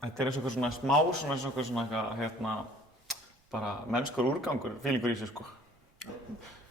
Þetta eins og eitthvað svona smá, eins og eitthvað bara mennskur úrgangur, fílingur í sig, sko.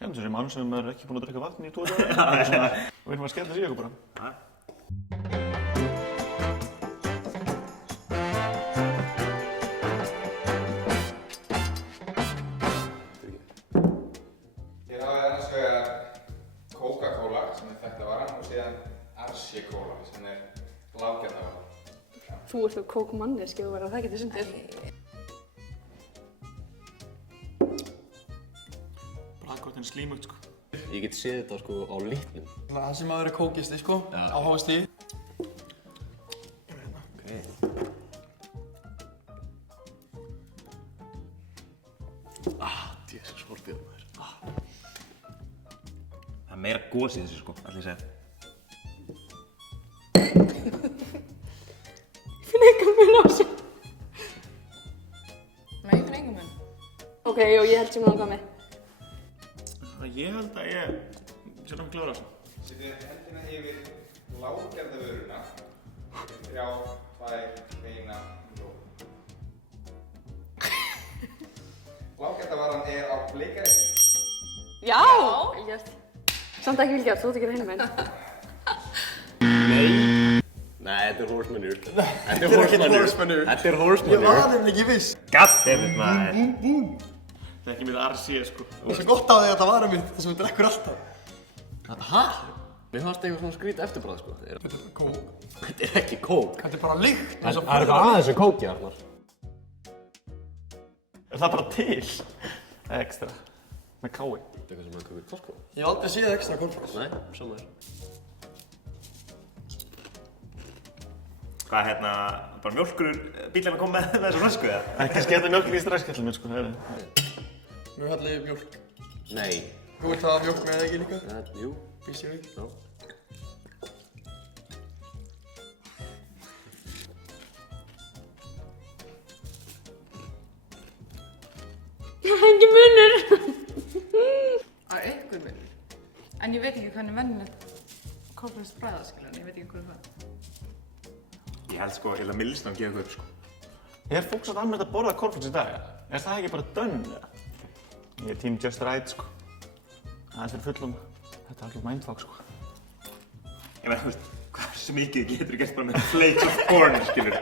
Eins og þessi mann sem ekki búinn að drekka vatn í 2 daga. Og við erum að skella sig í okkur bara. Hér hafið annars vegar Coca-Cola sem þekkta varan og síðan Arsi-Cola sem lággjarna varan. Þú ert þá kókmanneski og verður það ekki til sundir. Bragðgott en slímugt, sko. Ég get séð þetta sko á litnum. Það sem maður er kókisti sko, á hástigi. Jesus, horfið á maður. Það er meira gos í þessu sko, ætla ég að segja. Ég finn engan mun á sig. Nei, ég finn engan mun. Ok, og ég held sem langar mig. Ég held að ég sé náttúrulega klára þessu. Setjið hendina yfir lággjarna vöruna. 3, 2, 1, 0. Lággjarna varan á bleikareikni. Já! Yes. Samt ekki vilja, þú ert ekki að hinum einn. Nei, þetta er horse manure. Þetta er ekki horse manure. Þetta er horse Ég var manure. nefnilega ekki viss. Goddammit maður. Það er ekki mitt Arsi, sko. Það er svo gott á því að þetta var mitt, það sem við drekkur alltaf. Hæ? Mér fannst eitthvað svona skrítið eftirbráð sko. Þetta er kók. Þetta er ekki kók. Þetta er bara lykt. Það er eitthvað aðeins sem kóki, Arnar. Er það bara til? Ekstra. Með kái. Þetta er eitthvað sem maður kaupir í Costco. Ég hef aldrei séð extra kornflakes. Nei, sama þér. Hvað bara mjólkur bílarna kom með þessu flösku eða? Ekki sketa mjölkin í stresskallinu, sko. Nú ætla ég mjólk. Nei. Þú vilt hafa mjólk með ekki líka? Jú. Býst ég við? Já. Engin munur. Það er ykkur munur. En ég veit ekki hvernig venjulegt kornflakes bragða, skilur, en ég veit ekki hvernig það. Ég held sko, ég held að Milstan gefa eitthvað upp sko. Er fólk satt almennt að borða kornflakes í dag, eða? Er það ekki bara done, eða? Ég er team just right, sko. Aðeins fyrir fullum. Þetta er alveg mindfuck, sko. Ég meina, þú veist, hversu mikið getur þú gert bara með flakes of corn, skilur?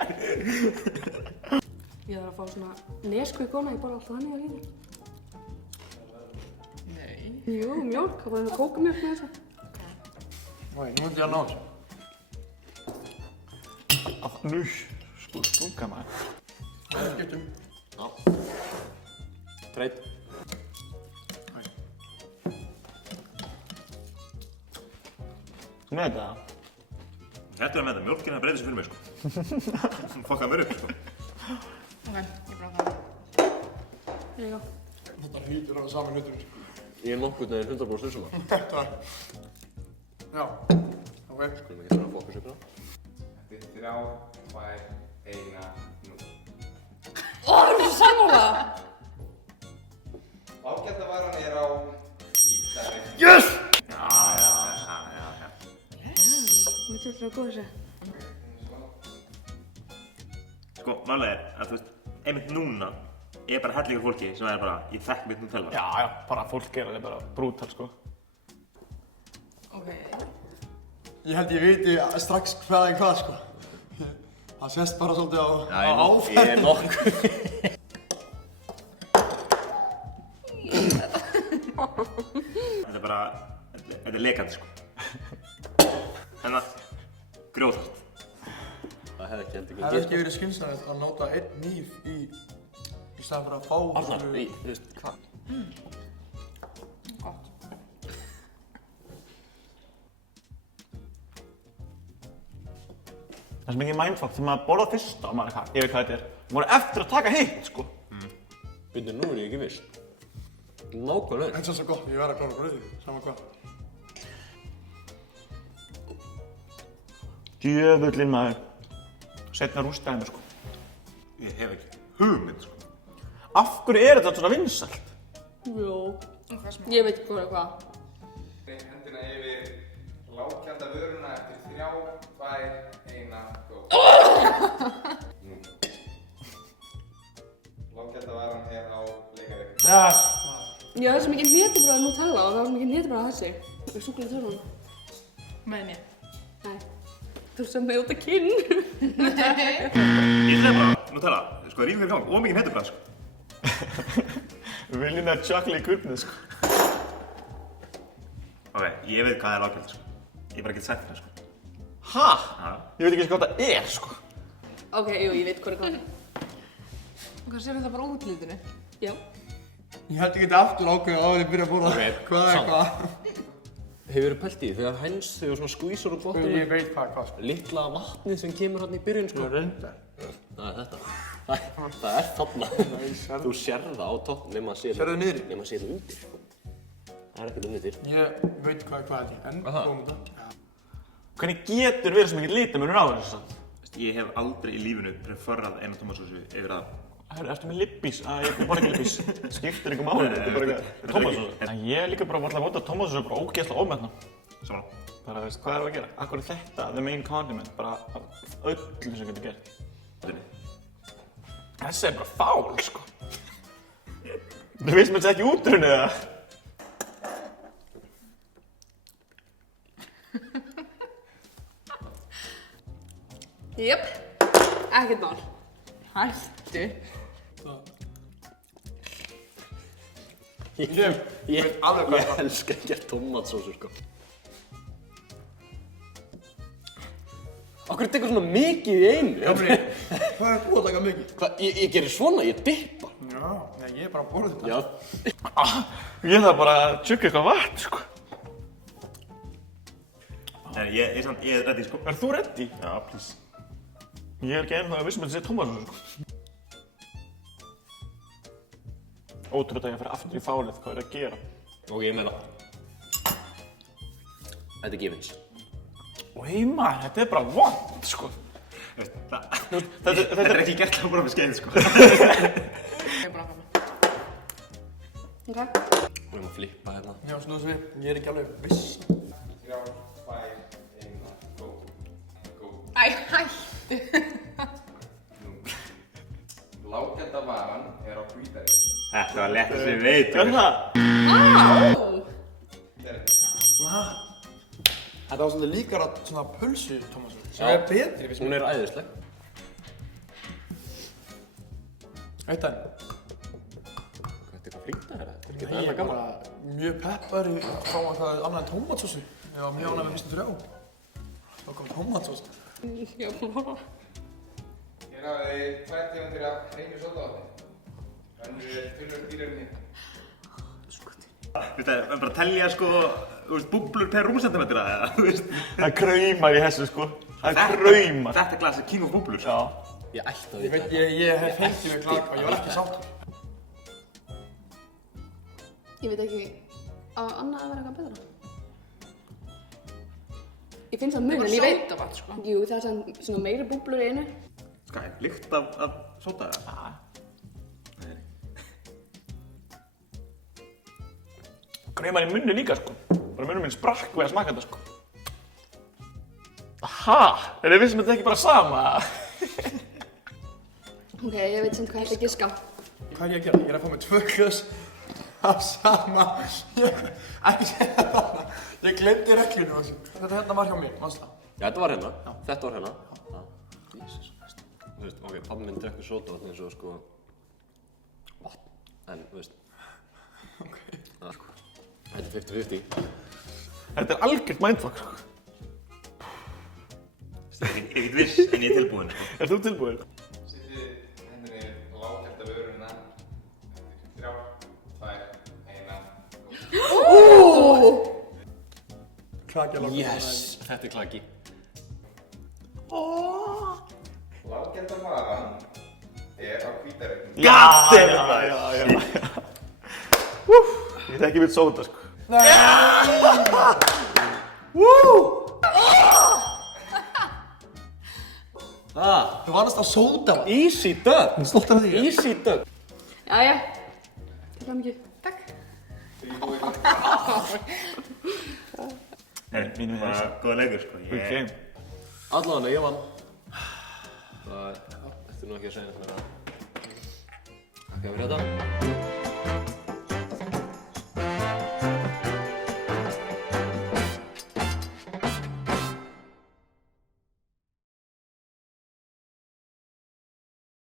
Ég þarf að fá svona Nesquik góna, ég borða alltaf hann í að lína. Nei. Jú, mjólk, það var svona kókumjólk með þessu. Nú myndi ég að ná þessu. Nú, sko, stunga maður. Það er skiptum. Já. Treit. Með þetta? Þetta er með þetta, mjólkina breytir sig fyrir mig sko. Fokkaði mér upp sko. Ok, ég bráð það. Ég líka. Þetta hlýtur að vera sami hlutur. Ég er nokkurn veginn 100% vissum það. Þetta. Já. Ok. Skulum ekki svona fókus upp það. Þetta er 3, 2, 1, 0. Þú ert svo sammála! Lággjarna varan á hvítari. Yes! Mér finnst þetta góð þessu. Sko, málega er að þú veist, einmitt núna er bara hellingur fólki sem er bara, ég þekk mitt Nutella. Já, bara fólk er alveg bara brútal, sko. Ok. Ég held ég viti strax hvað en hvað sko. Það sést bara svolítið á áferð. Ég er nokkur. Þetta er bara, þetta er lekandi sko. Grjóthart. Það hefði ekki heldur Það hefði ekki verið skynsamlegt að nota einn hníf í staðan fyrir að fá... Arnar, þú veist. Hvað? Gott. Það er svo mikið mindfuck þegar maður borða fyrsta og maður yfir hvað þetta er. Maður er eftir að taka hitt, sko. Byrju, nú er ég ekki viss. Nákvæmlega. Þetta er svo gott, ég verð að klára brauðið, saman hvað. Djöfullinn maður. Seinna rústaði mér, sko. Ég hef ekki hugmynd sko. Af hverju er þetta svona vinsælt? Jó. Hvað sem Ég veit ekki hvað. Hendina yfir lággjarna vöruna eftir 3, 2, 1, go. Já, það er svo mikið hnetubrauð Nutella og það var svo mikið hnetubrauð að þessi. Það er súkulega törnum. Meðan ég. Nei. Þú sem með út að kinn. Ég segi bara, Nutella, sko, rífum þér í gang, mikið hnetubrauð, sko. Við viljum það chocolate goodness, sko. Ok, ég veit hvað er lággjald, sko. Ég bara get sagt það, sko. Ha? Ha? Ég veit ekki hvað það er, sko. Ok, jú, ég veit hvað er hvað. Og hvað séu það bara útlitinu? Já. Ég held ekki aftur ákveða á því að byrja að borða. Hvað er hvað? Hefur þið pælt í því þegar Heinz þegar svona skvísur úr botninu? Ég veit hvað sko. Litla vatnið sem kemur hann í byrjun, sko. Reyndar. Það er þetta. Það er þarna. Þú sérð það á topp nema að sé Sérðu niðri? Nema að sé það undir, sko. Það er ekkert undir. Ég veit hvað er hvað, en komum þetta. Hvernig getur verið svo mikið litamunur á þessu samt? Ég hef aldrei í lífinu preferrað eina tómatsósu yfir að. Herru, ertu með lippís? Ég borða ekki lippís. Skiptir einhver máli, þetta er bara eitthvað tómatsósu. En ég er líka bara alltaf að vota að tómatsósu er bara ógeðslega ofmetna. Samanlega. Bara, veist, hvað erum við að gera? Akkur er þetta the main condiment, bara af öllu sem getur gert. Þessi er bara fál, sko. Þú veist mér þetta ekki út úr henni, eða? Jöp. Ekkert mál. Hættu. Ég elska ekki að tómatsósu, sko. Akkur tekur svona mikið í einu? Jáfnir, hvað er þú að taka mikið? Hvað, ég gerir svona, ég dippa. Já, nei, ég er bara að borða þetta. Já. Ég þarf bara að tjugga eitthvað vatn, sko. Ég er ready, sko. Er þú ready? Já, please. Ég er ekki ennþá að vissum að þetta sé tómatsósu, sko. Ótrúlega að ég fyrir aftur í fálið, hvað er að gera? Og ég meina. Þetta er gefins. Oi maður, þetta er bara vond, sko. Þetta er ekki gert að bara með skeið, sko. Ég er bara að fara. Ok. Við erum að flippa hérna. Já, svona þessu, ég er ekki alveg viss. 3, 2, 1, go. Go. Æ, hættu. Lággjaldavaran er á Hvítari. Þetta var létt sem ég veit. Er það? Þetta var svolítið líkara svona pulsu tómatsósu. Sem er betri, finnst mér. Hún er æðisleg. Eitt enn. Þetta er eitthvað fríkt að vera, þetta er ekki Ég það er gaman. bara mjög peppar í að fá eitthvað annað en tómatsósu. Ég var mjög ánægð með fyrstu 3. Þá kom tómatsósa. Já, Hér hafið þið 2 tegundir af hreinu sódavatni. Önnur er tunnur dýrefni. Þetta er bara að telja, sko, búblur per rúmsentimetra, eða, þú veist. Það kraumar í þessu, sko. Það kraumar. Þetta glas er king of búblur. Já. Ég ætti að Ég vita veit, þetta. ég hef fengið mig klaka og ég var ekki sáttur. Ég veit ekki á annað að vera eitthvað betra. Ég finn það mun, en ég veit... Sódavatn, sko. Jú, það er svona meiri búblur í einu. Skæ, lykt af sóda, eða? Nei. Kraumar í munni líka, sko. Bara munnum minn sprakk við að smaka þetta, sko. Ha? Er þið vissum að þetta ekki bara sama? Ok, ég veit samt hvað þetta giska. Hvað er ég að gera? Ég er að fá mig 2 glös af sama. Ekki segja þarna. Ég glemdi reglunum þessu. Þetta hérna var hjá mér, mannsla. Já, þetta var hérna. Þetta var hérna. Jesus Christ. Þú veist, ok, pabbi minn drekkur sódavatn eins og sko vatn. En, þú veist. Ok. Það, sko. Þetta er 50-50. Þetta er algjört mindfuck, sko. Ég er ekkert viss, en ég er tilbúinn, sko. Ert þú tilbúin? Sittið hendinni lággjaldavöruna. 3, 2, 1, go. Klaki að láta. Yes! Þetta er klaki. Lággjaldavaran er á Hvítari. Já, já. Ég þekki mitt sóda, sko. Þú vannst á sódavatn. Easy done! Stolt af því. Easy done! Jæja. Það er mikið. Takk. Mínu Það var góða leikur, sko. Ok. Allavega, ég vann. Það er, já, þetta er nú ekki að segja þetta meira. Takk fyrir þetta.